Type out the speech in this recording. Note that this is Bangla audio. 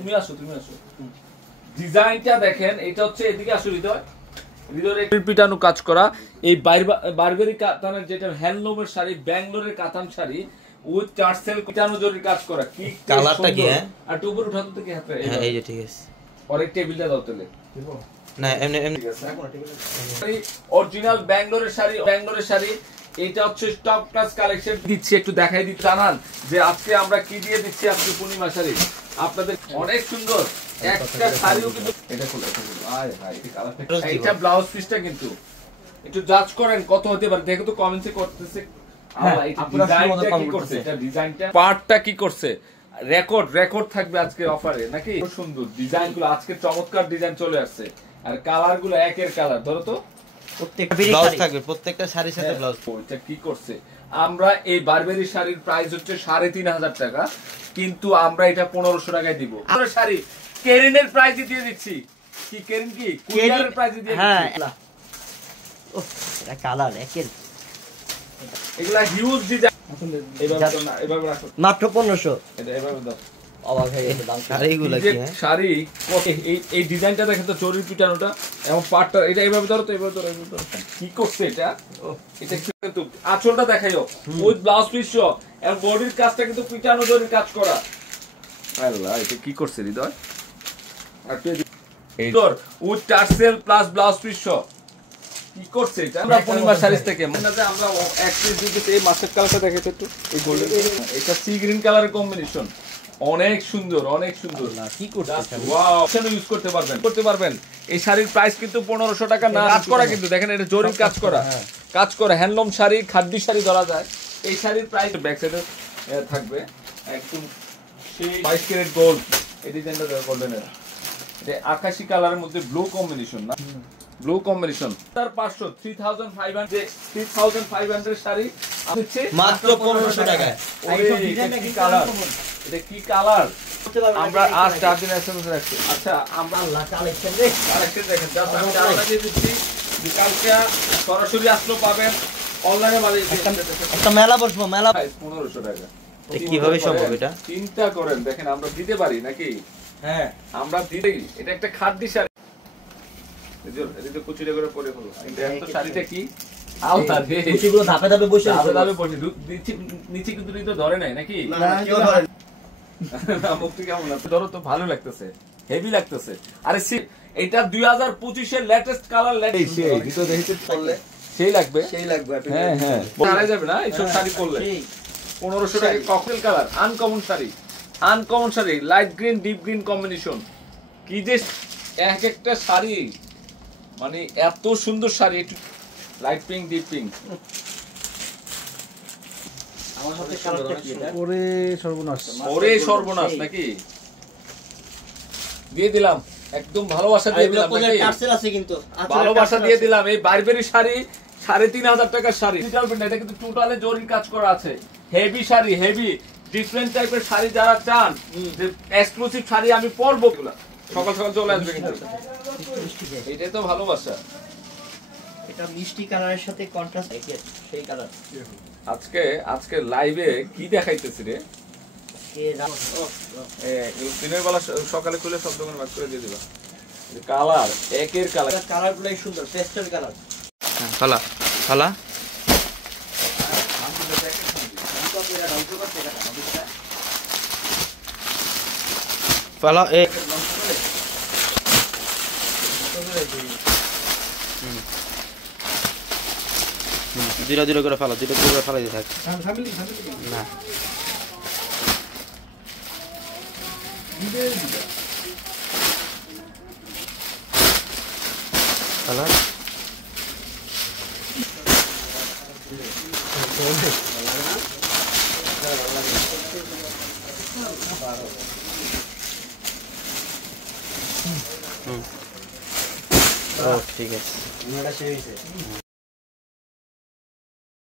তুমি আসো ডিজাইনটা দেখেন, এটা হচ্ছে এদিকে আসো হৃদয়, হৃদয়ের পিটানো কাজ করা এই বারবেরি কাতানের যেটা হ্যান্ডলুমের শাড়ি, ব্যাঙ্গালোরের কাতান শাড়ি উইথ টার্সেল পিটানো জরির কাজ করা। কি কালারটা কি? হ্যাঁ আর উপর উঠাতে থেকে হাতে এই যে ঠিক আছে। পরে টেবিলটা দাও তাহলে না এমনি অরিজিনাল ব্যাঙ্গালোরের শাড়ি এটা হচ্ছে টপ ক্লাস কালেকশন দিচ্ছি, একটু দেখাই দিতে জানান যে আজকে আমরা কি দিয়ে দিচ্ছি আজকে পূর্ণিমা শাড়ি আপনাদের। অনেক সুন্দর একটা শাড়িও কিন্তু এটা খুলে আয় ভাই এটা ব্লাউজ পিসটা কিন্তু একটু জাজ করেন কত হতে পারে, দেখো তো কমেন্টে করতেছে পার্টটা কি করছে, রেকর্ড থাকবে আজকে অফারে নাকি। সুন্দর ডিজাইন গুলো আজকে চমৎকার ডিজাইন চলে আসছে, আর কালার গুলো একের কালার। ধরো তো ব্লাউজ থাকবে প্রত্যেকটা শাড়ির সাথে ব্লাউজ। এটা কি করছে, আমরা এই বারবেরি শাড়ির প্রাইস হচ্ছে 3,500 টাকা, কিন্তু আমরা এটা 1500 টাকায় দিব। আমরা শাড়ি কেরিনের প্রাইস দিয়ে দিচ্ছি। কি কেরিন কি কুরিয়ারের প্রাইস দিয়ে দিচ্ছি। হ্যাঁ ওহ এটা কালার একের, এগুলা হিউজ ডিজাইন। এভাবে রাখো মাত্র 1500। এটা এভাবে দাও। অবাক হয়ে গেছে দাম। শাড়িগুলো কি হ্যাঁ শাড়ি এই ডিজাইনটা দেখেন তো, চরির পিটানোটা এবং পাটটা এটা এইভাবে ধরো তো, এইভাবে ধরো কি করছে এটা। এটা কিন্তু আঁচলটা দেখাইও উইথ ব্লাউজ পিস সহ, এবং বডির কাজটা কিন্তু পিটানো জরির কাজ করা। আল্লাহ এটা কি করছে হৃদয়, আর এই ধর with tassel plus blouse piece সহ কি করছে এটা। আমরা পূর্ণিমা শাড়িজ থেকে মনে যে আমরা এক পিস দিতে এই মাস্টার কালারটা দেখাইতে একটু, এই গোল্ডেন এটা সি গ্রিন কালারের কম্বিনেশন, অনেক সুন্দর অনেক সুন্দর। কি করছে ওয়াও, কেন ইউজ করতে পারবেন। এই শাড়ির প্রাইস কিন্তু 1500 টাকা না, কাজ করা কিন্তু দেখেন এটা জরির কাজ করা হ্যান্ডলুম শাড়ি, খাদ্য শাড়ি ধরা যায়। এই শাড়ির প্রাইস ব্যাক সাইডে থাকবে একদম সেই 22 ক্যারেট গোল্ড। এই ডিজাইনটা গোল্ডেনের, এটা আকাশী কালারের মধ্যে ব্লু কম্বিনেশন না, ব্লু কম্বিনেশন। তার 500 3500 শাড়ি আছে মাত্র 1500 টাকায়। এটা কি কালার আমরা আজ 4 দিন এসএমএস রাখছি। আচ্ছা আমরা আল্লাহ কালেকশন দেখেন জাস্ট আমি আলাদা দিয়ে দিচ্ছি, বিকালটা সরাসরি আসলো পাবেন, অনলাইনে মাঝে একটা মেলা বসবো, মেলা 1500 টাকা। কিভাবে সম্ভব এটা চিন্তা করেন, দেখেন আমরা দিতে পারি নাকি। হ্যাঁ আমরা দিতেই, এটা একটা খাদ্য শাড়ি, কুচিটা করে পরে হলো। এটা শাড়িটা কি আলতা রে, কুচিগুলো ধাপে ধাপে বসে নিচে কিন্তু তো ধরে নাই নাকি। মুক্তি কেমন লাগছে, ধরো তো ভালো লাগতেছে, হেভি লাগতেছে। আরে এটা 2025 এর লেটেস্ট কালার, সেই লাগবে। হ্যাঁ হ্যাঁ হারাই যাবে না এইসব শাড়ি পরলে। 1500 টাকা cocktail colour, uncommon sari, light green deep green combination. কি যে এক একটা শাড়ি, মানে এত সুন্দর শাড়ি, একটু লাইট পিঙ্ক ডিপ পিঙ্ক। আমার সাথে কালারটা কি এটা? ওরে সর্বনাশ নাকি, দিয়ে দিলাম একদম ভালোবাসা দিয়ে দিলাম নাকি, টার্সেল আছে কিন্তু ভালোবাসা দিয়ে দিলাম। এই বারবেরি শাড়ি 3500 টাকার শাড়ি, ডিজিটাল প্রিন্ট, এটা কিন্তু টোটালে জরির কাজ করা আছে। হেভি শাড়ি, হেভি ডিফারেন্ট টাইপের শাড়ি যারা চান যে এক্সক্লুসিভ শাড়ি আমি পরবো, সকাল সকাল চলে আসবে কিন্তু। এটাই তো ভালোবাসা। এটা মিষ্টি কালারের সাথে কন্ট্রাস্ট সেই কালার। আজকে লাইভে কি দেখাইতেছি রে, দিনের বেলা সকালে খুলে সব দোকান ভাগ করে দিয়ে দিবা। কালার একের কালার গুলাই সুন্দর, পেস্টেল কালার। ফালা ফালা ফালা এ দুটো করে ফালা, দুটো করে ফালাই দিয়ে থাক না। ফালা ঠিক আছে।